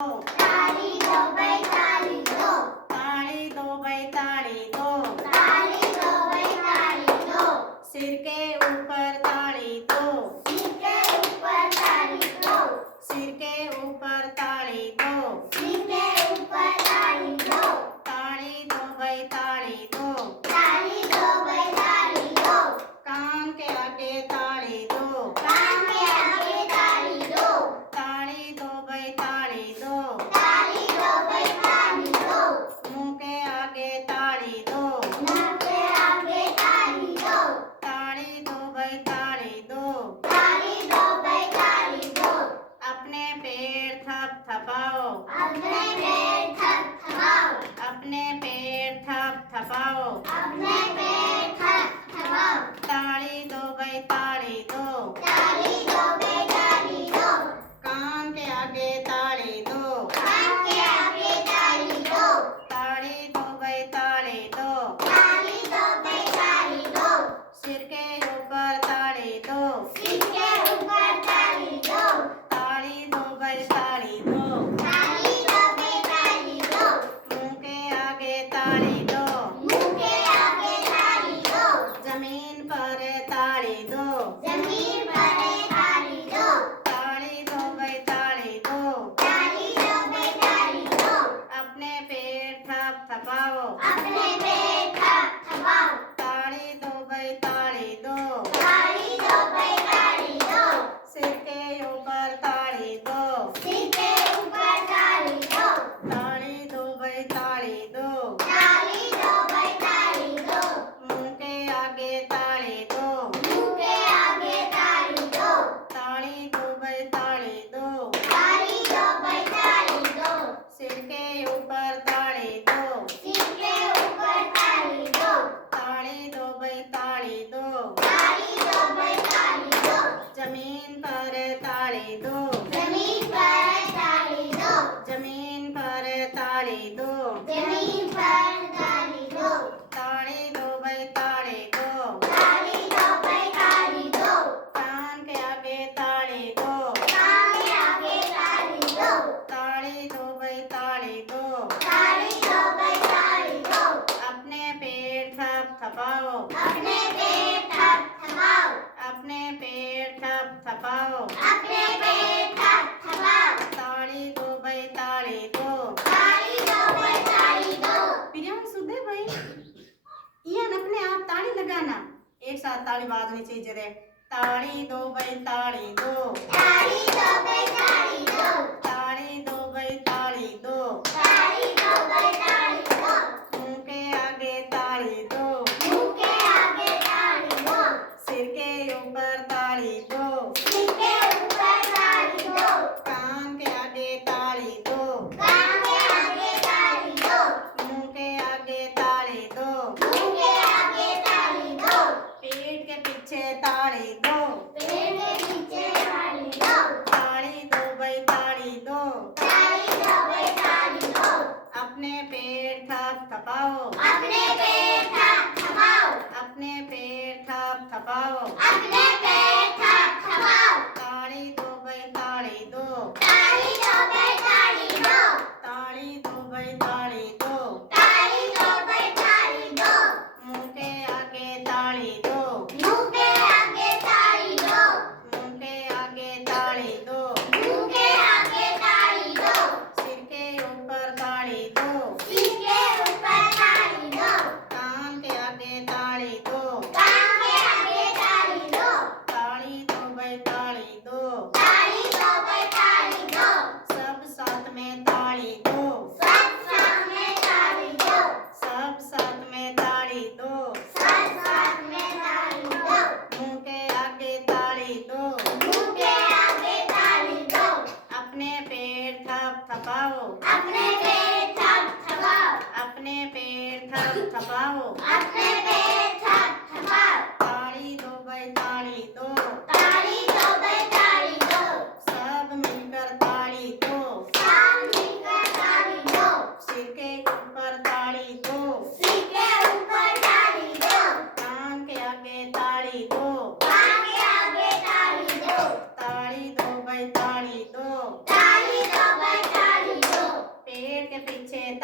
ताली दो भाई ताली दो। ताली दो भाई ताली दो। ताली दो भाई ताली दो। सिर के ऊपर ताली दो। सिर के ऊपर ताली दो। सिर के ऊपर ताली दो। सिर के ऊपर ताली दो। ताली दो भाई ताली दो। ताली दो भाई ताली दो। कान के आगे ताली दो। कान के आगे ताली दो। ताली दो भाई ताली दो। ताली दो भाई ताली दो। मुंह के आगे ताली दो। मुंह के आगे ताली दो। ताली दो भाई ताली दो। ताली दो भाई ताली दो। अपने पैर थपथपाओ। अपने पैर थपथपाओ। अपने पैर थपथपाओ। अपने पैर थपथपाओ। ताली दो भाई ताली दो। ताली दो भाई ताली दो। कान के आगे ताली दो। कान के आगे ताली दो। ताली दो भाई ताली दो। ताली दो भाई ताली दो। सिर के ऊपर ताली दो। सिर के ऊपर ताली दो। ताली दो भाई ताली दो। ताली दो भाई ताली दो। मुंह के आगे ताली दो। मुंह के आगे ताली दो। जमीन पर ताली दो। जमीन पर ताली दो। ताली दो भाई ताली दो। ताली दो भाई ताली दो। अपने पैर थपथपाओ। अपने पैर थपथपाओ। ताली दो भाई ताली दो। ताली दो भाई ताली दो। सिर के ऊपर ताली दो। सिर के ऊपर ताली दो। ताली दो भाई ताली दो। ताली दो भाई ताली दो। मुंह के आगे ताली दो। मुंह के आगे ताली दो। ताली दो भाई ताली दो। ताली दो भाई ताली दो। सिर के ऊपर ताली दो। सिर के ऊपर ताली दो। ताली दो भाई ताली दो। ताली दो भाई ताली दो। जमीन पर ताली दो। जमीन पर ताली दो। जमीन पर ताली दो। जमीन पर ताली दो। ताली दो भाई ताली दो। ताली दो भाई ताली दो। कान के आगे ताली दो। कान के आगे ताली दो। ताली दो भाई ताली दो। ताली दो भाई ताली दो। अपने पैर थपथपाओ। अपने पैर थपथपाओ। अपने पैर थपथपाओ। अपने पैर थपथपाओ। ताली दो भाई ताली दो। ताली दो भाई ताली दो। प्रियम सुधे भाई इयन अपने आप ताली लगाना। एक साथ ताली बाजनी चाहिए रे। ताली दो भाई ताली दो। ताली दो भाई ताली दो। ताली दो भाई ताली दो। ताली दो भाई ताली दो। मुंह के आगे ताली दो। मुंह के आगे ताली दो। सिर के ऊपर ताली दो। सिर के ऊपर ताली दो। कान के आगे ताली दो। कान के आगे ताली दो। मुंह के आगे ताली दो। मुंह के आगे ताली दो। पीठ के पीछे ताली दो। पेड़ के पीछे ताली दो। ताली दो भाई ताली दो। ताली दो भाई ताली दो। अपने पैर थपथपाओ। अपने पैर थपथपाओ। अपने पैर थपथपाओ। अपने पैर थपथपाओ। ताली दो भाई ताली दो। ताली दो भाई ताली दो। ताली दो भाई ताली दो। ताली दो भाई ताली दो। मुंह के आगे ताली दो। मुंह के आगे ताली दो। मुंह के आगे ताली दो। मुंह के आगे ताली दो। सिर के ऊपर ताली दो। सिर के ऊपर ताली दो। कान के आगे ताली दो। कान के आगे ताली दो। ताली दो भाई ताली दो। ताली दो भाई ताली दो। सब साथ में ताली दो। सब साथ में ताली दो। सब साथ में ताली दो। सब साथ में ताली दो। मुंह के आगे ताली दो। मुंह के आगे ताली दो। अपने पैर थपथपाओ। अपने पैर थपथपाओ। अपने पैर थपथपाओ। अपने पैर थपथपाओ। ताली दो भाई ताली दो। ताली दो भाई ताली दो। सब मिलकर ताली दो। सब मिलकर ताली दो। सिर के ऊपर ताली दो। सिर के ऊपर ताली दो। कान के आगे ताली दो। कान के आगे ताली दो। ताली दो भाई ताली दो। ताली दो भाई ताली के पीछे